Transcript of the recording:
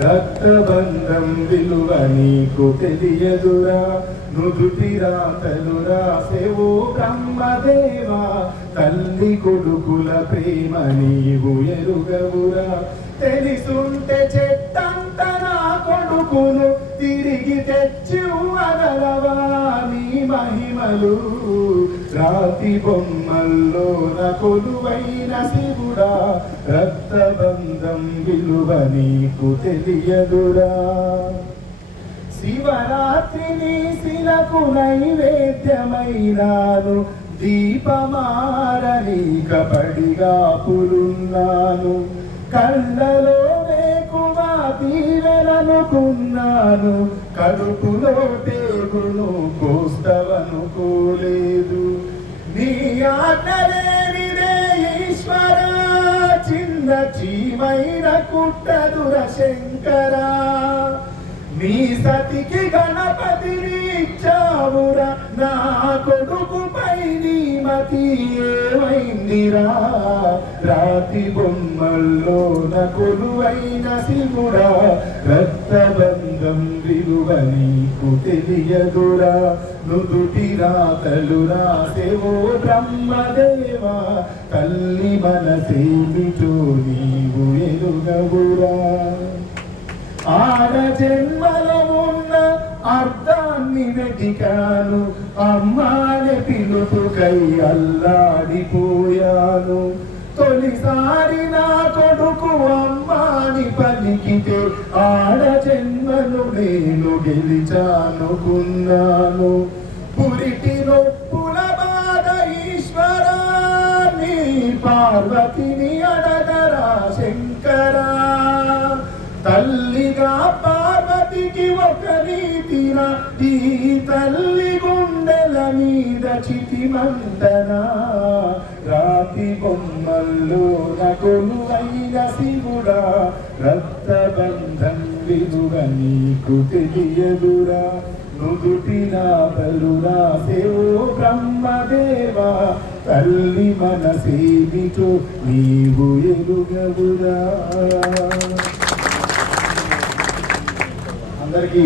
రక్తబంధం విలువ నీకు తెలియదురా. నుదుటి రాతలు రాసేవో బ్రహ్మదేవా తల్లి కొడుకుల ప్రేమ నీవు ఎరుగవురా. తెలిసుంటే చెట్టంత నా కొడుకును తిరిగి తెచ్చి మహిమలు రాతి బొమ్మల్లో కొలువైన శివుడా రక్తబంధం విలువ నీకు తెలియదురా శివరాత్రిని శిలకు నైవేద్యమైనాను దీపమారని కపడిగా పులున్నాను కళ్ళలో దీవెననుకున్నాను కడుపులో పేగును కోస్తవనుకోలేదు నీ ఆజ్ఞలేనిదే ఈశ్వర చిన్న చీమైన కుట్టదుర శంకరా నీ సతికి గణపతిని ఇచ్చావురా. నా కొడుకుపై నీ మతి ఏమైందిరా? రాతి బొమ్మల్లో కొలువైన శివుడా రక్తబంధం విలువ నీకు తెలియదురా. నుదుటి రాతలు రాసేవో బ్రహ్మదేవా తల్లి మనసేమిటో నీవు ఎరుగవురా. ఆడ జన్మలో ఉన్న అర్థాన్ని వెతికాను. అమ్మాని పిలుపుకై అల్లాడిపోయాను. తొలిసారి నా కొడుకు అమ్మాని పలికితే ఆడ జన్మను నేను గెలిచానుకున్నాను. పురిటి నొప్పుల బాధ ఈశ్వరాన్ని పార్వతిని తల్లిగా పార్వతికి ఒక రీతిన ఈ తల్లి గుండెల మీద చితి చితిమంతనా. రాతి బొమ్మల్లో నకులు అయిన శివుడా రక్తబంధం విలువ నీకు తెలియదురా. నుదుటి నాపలు సేవో బ్రహ్మదేవా తల్లి మనసేమిటో నీవు ఎరుగవురా. ಈ